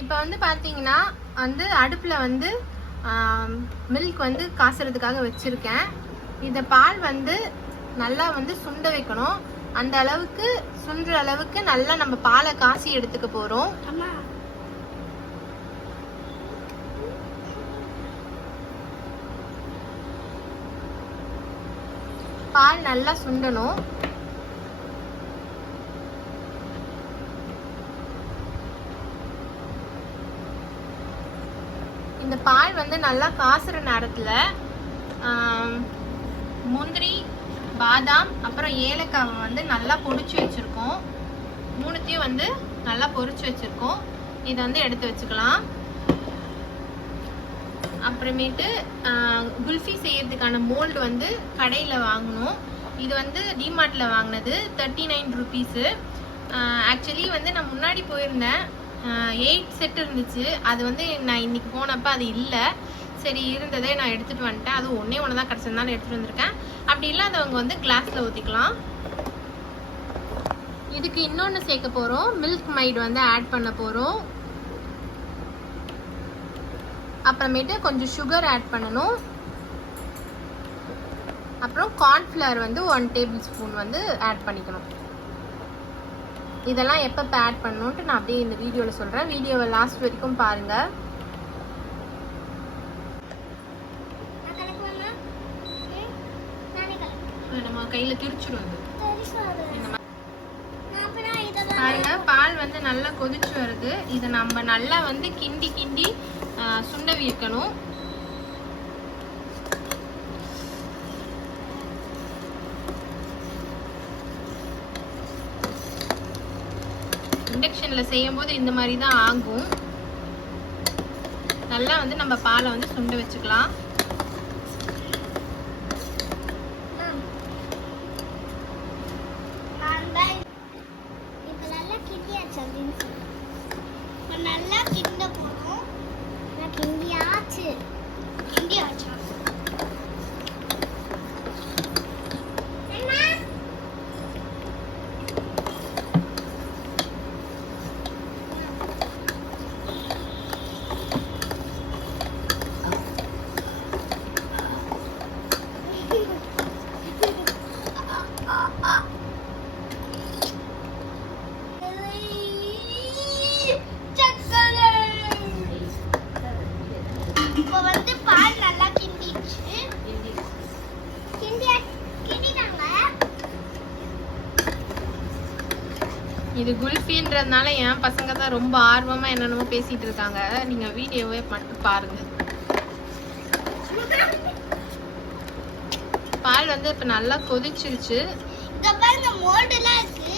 இப்போ வந்து பார்த்தீங்கன்னா வந்து அடுப்பில் வந்து மில்க் வந்து காசுறதுக்காக வச்சுருக்கேன். இந்த பால் வந்து நல்லா வந்து சுண்ட வைக்கணும். அந்த அளவுக்கு சுண்டுற அளவுக்கு நல்லா நம்ம பாலை காசி எடுத்துக்க போகிறோம். பால் நல்லா சுண்டணும். இந்த பால் வந்து நல்லா காசுற நேரத்தில் முந்திரி, பாதாம், அப்புறம் ஏலக்காவை வந்து நல்லா பொரிச்சு வச்சுருக்கோம். மூணுத்தையும் வந்து நல்லா பொரிச்சு வச்சுருக்கோம். இதை வந்து எடுத்து வச்சுக்கலாம். அப்புறமேட்டு குல்ஃபி செய்யறதுக்கான மோல்டு வந்து கடையில் வாங்கணும். இது வந்து டிமார்ட்டில் வாங்கினது 39 ருபீஸு. ஆக்சுவலி வந்து நான் முன்னாடி போயிருந்தேன், 8 செட் இருந்துச்சு. அது வந்து நான் இன்னைக்கு போனப்போ அது இல்லை. சரி இருந்ததே நான் எடுத்துகிட்டு வந்துட்டேன். அது ஒன்றே ஒன்று தான் கிடச்சதுனால எடுத்துகிட்டு வந்திருக்கேன். அப்படி இல்லாதவங்க வந்து கிளாஸில் ஊற்றிக்கலாம். இதுக்கு இன்னொன்று சேர்க்க போகிறோம். மில்க் மைடு வந்து ஆட் பண்ண போகிறோம். அப்புறமேட்டு கொஞ்சம் சுகர் ஆட் பண்ணணும். அப்புறம் கார்ன்ஃப்ளவர் வந்து 1 டேபிள் ஸ்பூன் வந்து ஆட் பண்ணிக்கணும். இதெல்லாம் எப்போ ஆட் பண்ணணுன்ட்டு நான் அப்படியே இந்த வீடியோவில் சொல்கிறேன். வீடியோவை லாஸ்ட் வரைக்கும் பாருங்கள். நம்ம கையில் திரிச்சிடும். பாருங்க, பால் வந்து நல்லா கொதிச்சு வருது. இதை நம்ம நல்லா வந்து கிண்டி கிண்டி சுண்ட வைக்கணும். இண்டக்ஷன்ல செய்யும் போது இந்த மாதிரி தான் ஆகும். நல்லா வந்து நம்ம பாலை வந்து சுண்ட வச்சுக்கலாம். நல்லா கிண்ட போறோம். நான் கிண்டியாச்சு. இப்போ வந்து பால் நல்லா கிண்டிச்சு. கிண்டிட்டாங்க. இது குல்ஃபின்றதுனால என் பசங்க தான் ரொம்ப ஆர்வமா என்னென்னமோ பேசிட்டு இருக்காங்க. நீங்க வீடியோவே மட்டும் பாருங்க. பால் வந்து இப்ப நல்லா கொதிச்சிருச்சு. இங்க பாருங்க, மோல்டுலாம் இருக்கு.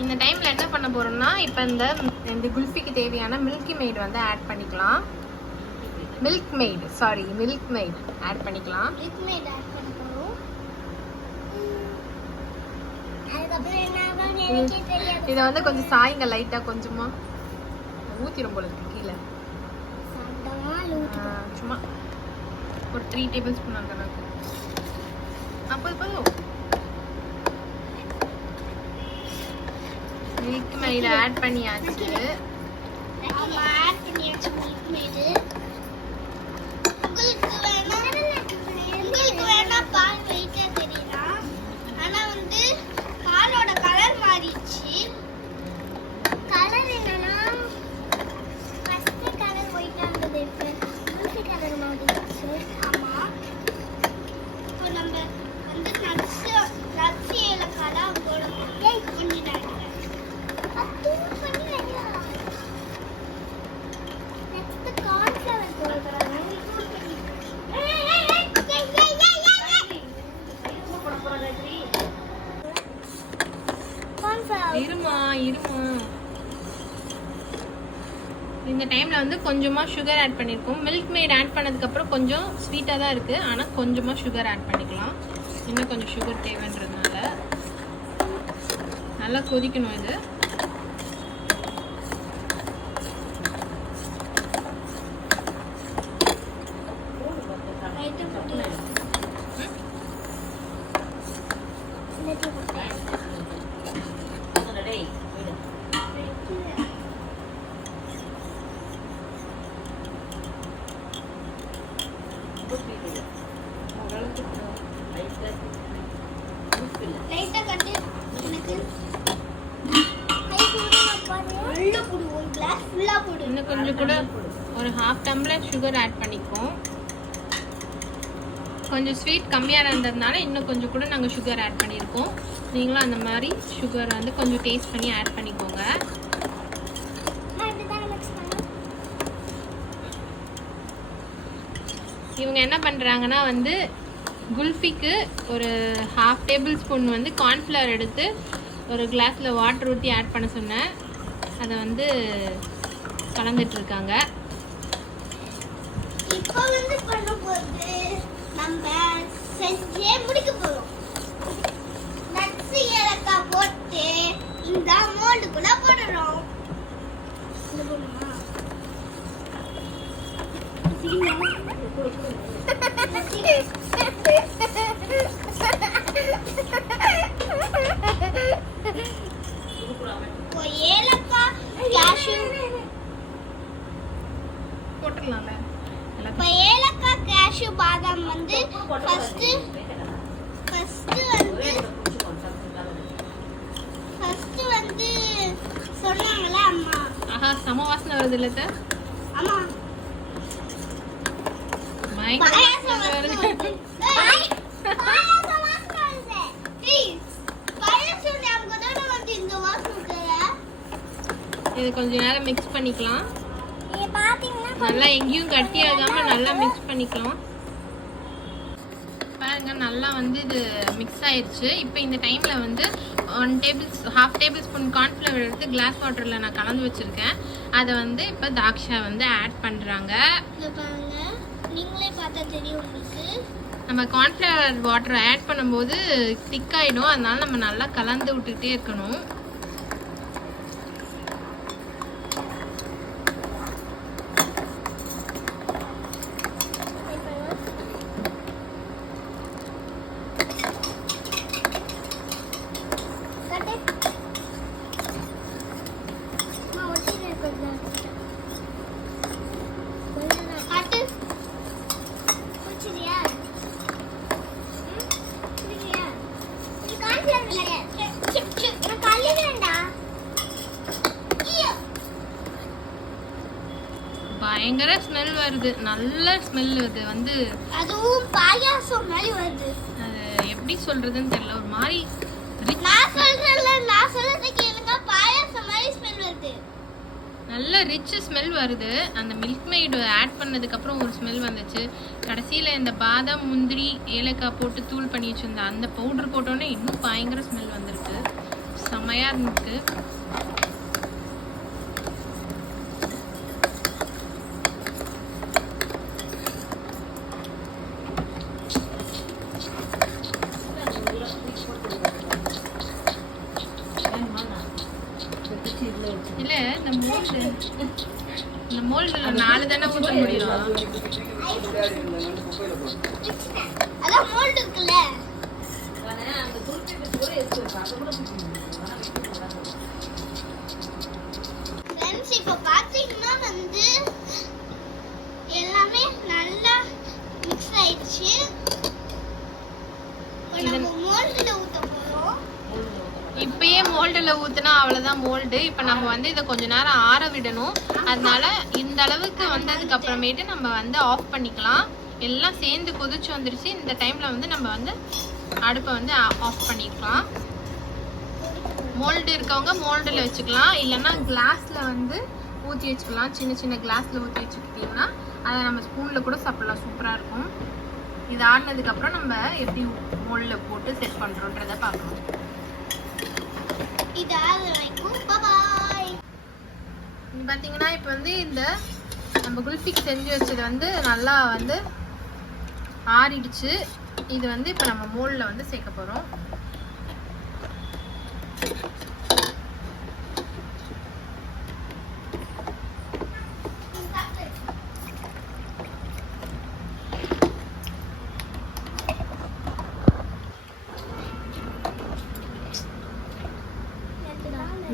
இந்த டைம்ல என்ன பண்ண போறோம்னா, இப்ப இந்த குல்ஃபிக்கு தேவையான மில்கி மெய்டு வந்து ஆட் பண்ணிக்கலாம். மில்க் மெய்டு ஆட் பண்ணிக்கலாம். மில்க் மெய்டு ஆட் பண்ண போறோம். அதுக்கப்புறம் என்ன ஆகும் எனக்கே தெரியாது. இத வந்து கொஞ்சம் சாய்ங்க, லைட்டா கொஞ்சமா ஊத்திரும் போல இருக்கு கீழ. சும்மா ஒரு 3 டேபிள் ஸ்பூன் அந்த அளவுக்கு. அப்போ மில்க் மெய்டு ஆட் பண்ணியாச்சு. ஆட் பண்ணியாச்சு மில்க் மெய்டு. உங்களுக்கு வேணா பால் வெயிட்டா தெரியலாம். ஆனா வந்து பாலோட கலர் மாறிடுச்சு. கலர் என்னன்னா ஃபர்ஸ்ட் கலர் ஒயிட்டா இருந்தது, இப்போ மில்க் கலர் மாறிடுச்சு. ஆமா, இப்போ நம்ம வந்து நட்ஸ் ஏலக்காய் போட பண்ணிட்டாங்க. இருமா இந்த டைம்ல வந்து கொஞ்சமா சுகர் ஆட் பண்ணிருக்கோம். மில்க் மெய்ட் ஆட் பண்ணதுக்கு அப்புறம் கொஞ்சம் ஸ்வீட்டா தான் இருக்கு, ஆனா கொஞ்சமா சுகர் ஆட் பண்ணிக்கலாம். இன்னும் கொஞ்சம் சுகர் தேவைன்றதுனால நல்லா கொதிக்கணும். இது ஃபுல்லா போடு. இன்னும் கொஞ்சம் கூட ஒரு 1/2 டம்ளர் சுகர் ஆட் பண்ணிக்குவோம். கொஞ்சம் ஸ்வீட் கம்மியாக இருந்ததுனால இன்னும் கொஞ்சம் கூட நாங்கள் சுகர் ஆட் பண்ணியிருக்கோம். நீங்களும் அந்த மாதிரி சுகர் வந்து கொஞ்சம் டேஸ்ட் பண்ணி ஆட் பண்ணிக்கோங்க. நான் இப்படி தான் மிக்ஸ் பண்ணேன். இவங்க என்ன பண்ணுறாங்கன்னா வந்து குல்ஃபிக்கு ஒரு 1/2 டேபிள் ஸ்பூன் வந்து கார்ன்ஃப்ளவர் எடுத்து ஒரு கிளாஸில் வாட்டர் ஊற்றி ஆட் பண்ண சொன்னேன். அதை வந்து கலந்துட்டுருக்காங்க. இப்போ வந்து பண்ணும்போது நம்ம செஞ்சே முடிக்க போறோம். நட்ஸ் ஏலக்காய் போட்டு இந்த மோல்டுக்குள்ள போடுறோம். இந்த போடுமா? இப்போ ஏலக்காய் கேஷ்யூ போட்டுடலாம்ல. இப்போ ஏலக்காய் கேஷ்யூ பாதாம் வந்து ஃபர்ஸ்ட் வந்து சொன்னாங்களே அம்மா. ஆஹா, சம வாசனை வருது இல்லை சார்? அம்மா பாயாசம் வருது. பாயாசம் வாசனை வருது. ப்ளீஸ் பாயாசம் ஞாபகம் தானே வந்து இந்த வாசனை இருக்குல்ல. இது கொஞ்ச நேரம் மிக்ஸ் பண்ணிக்கலாம். நீங்க பாத்தீங்கன்னா நல்லா எங்கேயும் கட்டியாகாம நல்லா மிக்ஸ் பண்ணிக்கலாம். பாருங்க நல்லா வந்து இது மிக்ஸ் ஆயிடுச்சு. இப்போ இந்த டைமில் வந்து 1/2 டேபிள் ஸ்பூன் கார்ன்ஃப்ளவர் எடுத்து கிளாஸ் வாட்டரில் நான் கலந்து வச்சுருக்கேன். அதை வந்து இப்போ தாக்ஷா வந்து ஆட் பண்ணுறாங்க. இங்க பாருங்க, நீங்களே பார்த்தா தெரியும் உங்களுக்கு. நம்ம கார்ன்ஃப்ளவர் வாட்டரை ஆட் பண்ணும்போது திக் ஆகிடும். அதனால நம்ம நல்லா கலந்து விட்டுக்கிட்டே இருக்கணும். பயங்கர ஸ்மெல் வருது. நல்ல ஸ்மெல் இது வந்து. அதுவும் பாயாசம் மாதிரி வருது. அது எப்படி சொல்றதுன்னு தெரியல. ஒரு மாதிரி நான் சொல்றது கேளுங்க. பாயாசம் மாதிரி ஸ்மெல் வருது. நல்ல ரிச் ஸ்மெல் வருது. அந்த மில்க் மெய்டு ஆட் பண்ணதுக்கு அப்புறம் ஒரு ஸ்மெல் வந்துச்சு. கடைசியில இந்த பாதாம் முந்திரி ஏலக்காய் போட்டு தூள் பண்ணி வச்சிருந்த அந்த பவுடர் போட்டோன்னே இன்னும் பயங்கர ஸ்மெல் வந்திருக்கு. செமையா இருந்துச்சு. இல்ல இந்த மோல்டுல 4 தானே ஊத்த முடியும். அதான் மோல்ட் இருக்குல்ல. ஃப்ரெண்ட்ஸ் இப்போ பாத்தீங்கன்னா வந்து எல்லாமே நல்லா மிக்ஸ் ஆயிடுச்சு. இப்போ நம்ம மோல்டுல ஊத்த போறோம். இப்பயே மோல்டுல ஊத்துனா அவ்வளவுதான் மோல்டு. இப்ப நம்ம வந்து இதை கொஞ்ச நேரம் ஆற விடணும். அதனால இந்த அளவுக்கு வந்ததுக்கு அப்புறமேட்டு நம்ம வந்து ஆஃப் பண்ணிக்கலாம். எல்லாம் சேர்ந்து கொதிச்சு வந்துருச்சு. இந்த டைம்ல வந்து நம்ம வந்து அடுப்பை வந்து ஆஃப் பண்ணிக்கலாம். மோல்டு இருக்கவங்க மோல்டுல வச்சுக்கலாம். இல்லைன்னா கிளாஸ்ல வந்து ஊற்றி வச்சுக்கலாம். சின்ன சின்ன கிளாஸ்ல ஊற்றி வச்சுக்கிட்டீங்கன்னா அதை நம்ம ஸ்பூன்ல கூட சாப்பிடலாம். சூப்பரா இருக்கும். இது ஆடினதுக்கு அப்புறம் நம்ம எப்படி மோல்டுல போட்டு செட் பண்றோன்றத பார்க்கலாம். இது ஆற வரைக்கும் பாய். இது பார்த்தீங்கன்னா இப்போ வந்து இந்த நம்ம குல்ஃபிக்கு செஞ்சு வச்சது வந்து நல்லா வந்து ஆறிடுச்சு. இது வந்து இப்போ நம்ம மோல்டில் வந்து சேர்க்க போகிறோம்.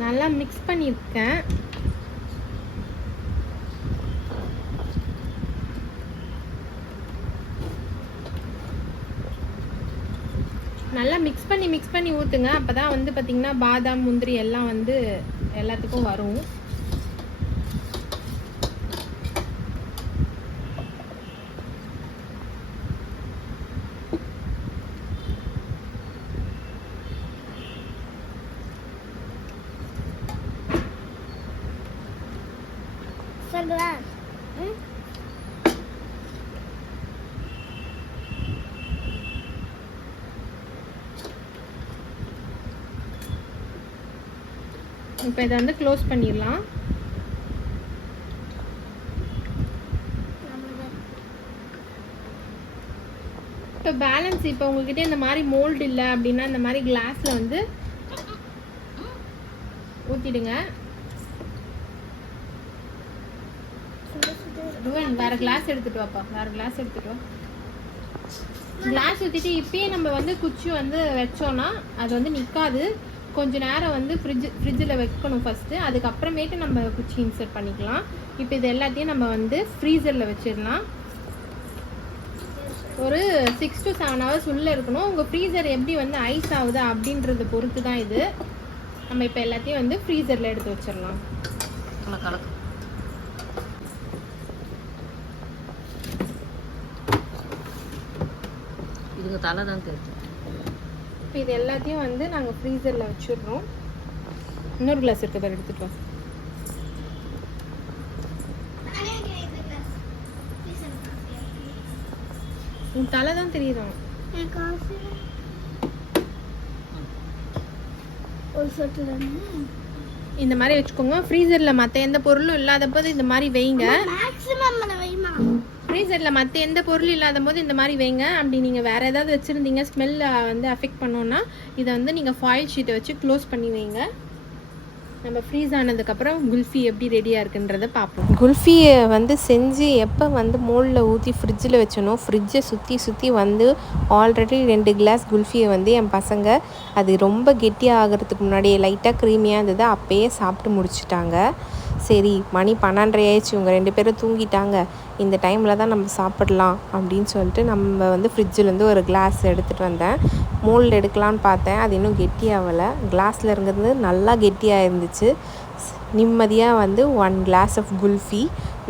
நல்லா மிக்ஸ் பண்ணியிருக்கேன். நல்லா மிக்ஸ் பண்ணி ஊற்றுங்க. அப்போ தான் வந்து பார்த்திங்கன்னா பாதாம் முந்திரி எல்லாம் வந்து எல்லாத்துக்கும் வரும். glass. இப்போ இதை வந்து க்ளோஸ் பண்ணிடலாம். இப்போ பேலன்ஸ் இப்போ உங்ககிட்ட இந்த மாதிரி மோல்டு இல்லை அப்படின்னா இந்த மாதிரி கிளாஸில் வந்து ஊற்றிடுங்க. ருவன் வேறு கிளாஸ் எடுத்துகிட்டு வாப்பா, வேறு கிளாஸ் எடுத்துகிட்டு வா. கிளாஸ் ஊற்றிட்டு இப்பயே நம்ம வந்து குச்சி வந்து வச்சோன்னா அது வந்து நிற்காது. கொஞ்ச நேரம் வந்து ஃப்ரிட்ஜில் வைக்கணும் ஃபஸ்ட்டு, அதுக்கப்புறமேட்டு நம்ம குச்சி இன்சர்ட் பண்ணிக்கலாம். இப்போ இது எல்லாத்தையும் நம்ம வந்து ஃப்ரீசரில் வச்சிடலாம். ஒரு 6 to 7 hours உள்ளே இருக்கணும். உங்கள் ஃப்ரீசர் எப்படி வந்து ஐஸ் ஆகுது அப்படின்றத பொறுத்து தான் இது. நம்ம இப்போ எல்லாத்தையும் வந்து ஃப்ரீசரில் எடுத்து வச்சிடலாம். இதுங்க தலை தான் தெரியும். இப்போ இது எல்லாத்தையும் வந்து நாங்கள் ஃப்ரீசரில் வச்சிடுறோம். இன்னொரு கிளாஸ் இருக்க பேர் எடுத்துகிட்டு வா. உன் தலை தான் தெரியுதான். இந்த மாதிரி வச்சுக்கோங்க. ஃப்ரீசரில் மற்ற எந்த பொருளும் இல்லாத போது இந்த மாதிரி வைங்க. ஃப்ரீசரில் மற்ற எந்த பொருளும் இல்லாத போது இந்த மாதிரி வைங்க. அப்படி நீங்கள் வேறு ஏதாவது வச்சுருந்தீங்க ஸ்மெல்லை வந்து அஃபெக்ட் பண்ணோன்னா இதை வந்து நீங்கள் ஃபாயில் ஷீட்டை வச்சு க்ளோஸ் பண்ணி வைங்க. நம்ம ஃப்ரீஸ் ஆனதுக்கப்புறம் குல்ஃபி எப்படி ரெடியாக இருக்குன்றதை பார்ப்போம். குல்ஃபியை வந்து செஞ்சு எப்போ வந்து மோல்டில் ஊற்றி ஃப்ரிட்ஜில் வச்சனோ ஃப்ரிட்ஜை சுற்றி வந்து ஆல்ரெடி 2 கிளாஸ் குல்ஃபியை வந்து என் பசங்க அது ரொம்ப கெட்டியாக ஆகிறதுக்கு முன்னாடியே லைட்டாக க்ரீமியாக இருந்தது அப்போயே சாப்பிட்டு முடிச்சிட்டாங்க. சரி மணி 12:30 ஆயிடுச்சு, இவங்க 2 பேரும் தூங்கிட்டாங்க, இந்த டைமில் தான் நம்ம சாப்பிடலாம் அப்படின்னு சொல்லிட்டு நம்ம வந்து ஃப்ரிட்ஜிலேருந்து ஒரு கிளாஸ் எடுத்துகிட்டு வந்தேன். மோல்டு எடுக்கலான்னு பார்த்தேன், அது இன்னும் கெட்டியாகலை. கிளாஸில் இருக்கிறது நல்லா கெட்டியாக இருந்துச்சு. நிம்மதியாக வந்து 1 glass ஆஃப் குல்ஃபி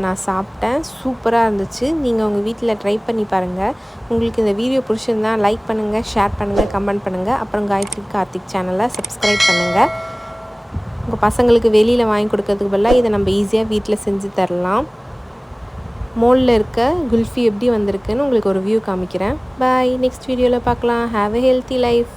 நான் சாப்பிட்டேன். சூப்பராக இருந்துச்சு. நீங்கள் உங்கள் வீட்டில் ட்ரை பண்ணி பாருங்கள். உங்களுக்கு இந்த வீடியோ பிடிச்சிருந்தா லைக் பண்ணுங்கள், ஷேர் பண்ணுங்கள், கமெண்ட் பண்ணுங்கள். அப்புறம் காயத்ரி கார்த்திக் சேனலை சப்ஸ்கிரைப் பண்ணுங்கள். உங்கள் பசங்களுக்கு வெளியில் வாங்கி கொடுக்கறதுக்கு பதிலாக இதை நம்ம ஈஸியாக வீட்டில் செஞ்சு தரலாம். மோல்டில் இருக்க குல்ஃபி எப்படி வந்திருக்குன்னு உங்களுக்கு ஒரு வியூ காமிக்கிறேன். பாய், நெக்ஸ்ட் வீடியோவில் பார்க்கலாம். Have a healthy life.